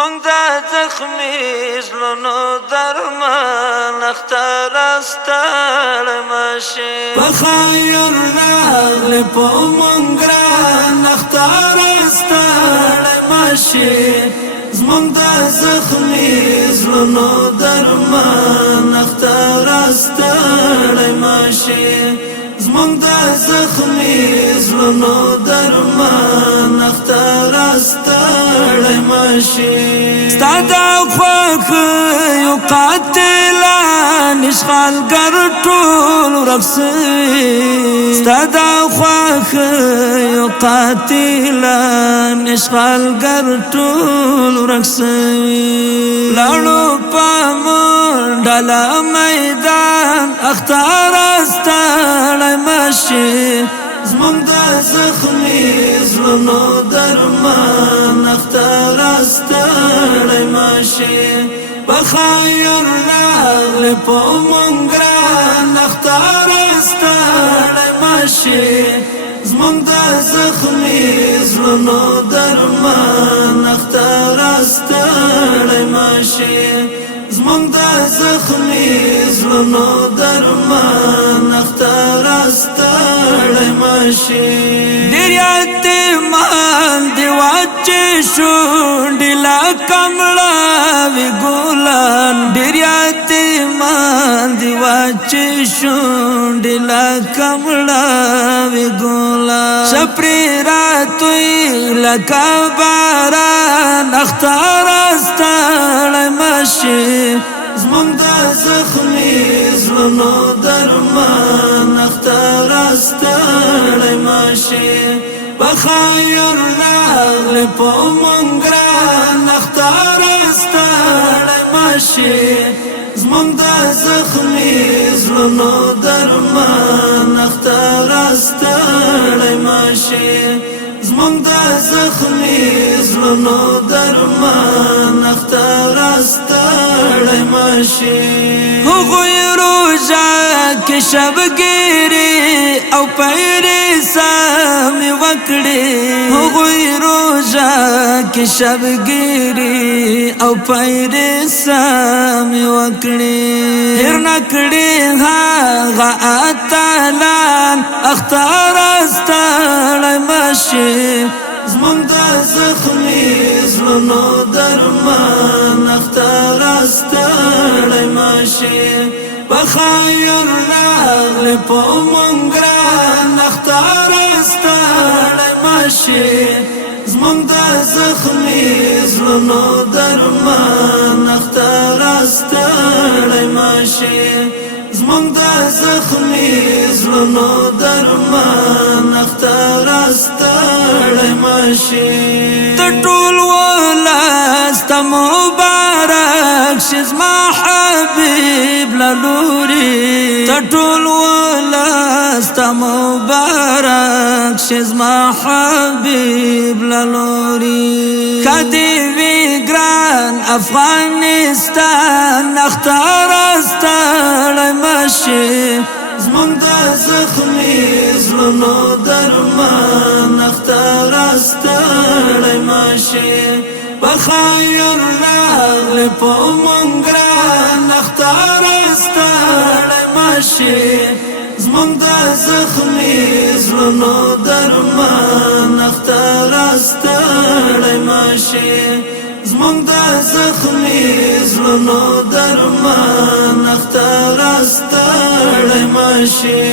زمونږ د زخمي زړونو درمان اختر ستړی مشي په خیر راغلی په مونږ ګران اختر ستړی مشي زمونږ د زخمي زړونو درمان اختر ستړی مشي زمونږ د زخمي زړونو درمان اختر ستړی مشي ستا د خوښیو قاتلان اشغالګر ټول ورک سوي ستا د خوښیو قاتلان اشغالګر ټول ورک سوي لاړو په منډه له میدان اختر ستړی مشي زمونږ د زخمي زړونو درمان اختر ستړی مشي په خیر راغلی په مونږ ګران اختر ستړی مشي زمونږ د زخمي زړونو درمان اختر ستړی مشي زمونږ د زخمي زړونو درمان اختر ستړی مشي ډېر یتیمان دي واچې شونډې لکه مړاوي ګلان ډېر یتیمان دي واچې شونډې لکه مړاوي ګلان شپرې راتوی لکه باران اختر ستړی مشي زمونږ د زخمي زړونو درمان اختر ستړی مشي په خیر راغلی په مونږ ګران اختر ستړی مشي زمونږ د زخمي زړونو درمان اختر ستړی مشي زمونږ د زخمي زړونو درمان اختر ستړی مشي هغوی روژه کې شبګیري او پیرې سمې وکړې هغوی روژه کې شبګیري او پیرې سمې وکړې هېر نه کړې هغه اتلان اختر ستړی مشي زمونږ د زخمي زړونو درمان اختر ستړی مشي په خیر راغلی په مونږ ګران اختر ستړی مشي زمونږ د زخمي زړونو درمان اختر ستړی مشي زمونږ د زخمي زړونو درمان اختر ستړی مشي د ټول ولس ته مبارک شي زما حبیب له لوري د ټول ولس ته مبارک شي زما حبیب له لوري که دې وي ګران افغانستان اختر ستړی مشي زمونږ د زخمي زړونو درمان اختر ستړی مشي په خیر راغلی په مونږ ګران اختر ستړی مشي زمونږ د زخمي زړونو درمان اختر ستړی مشي زمونږ د زخمي زړونو درمان اختر ستړی مشي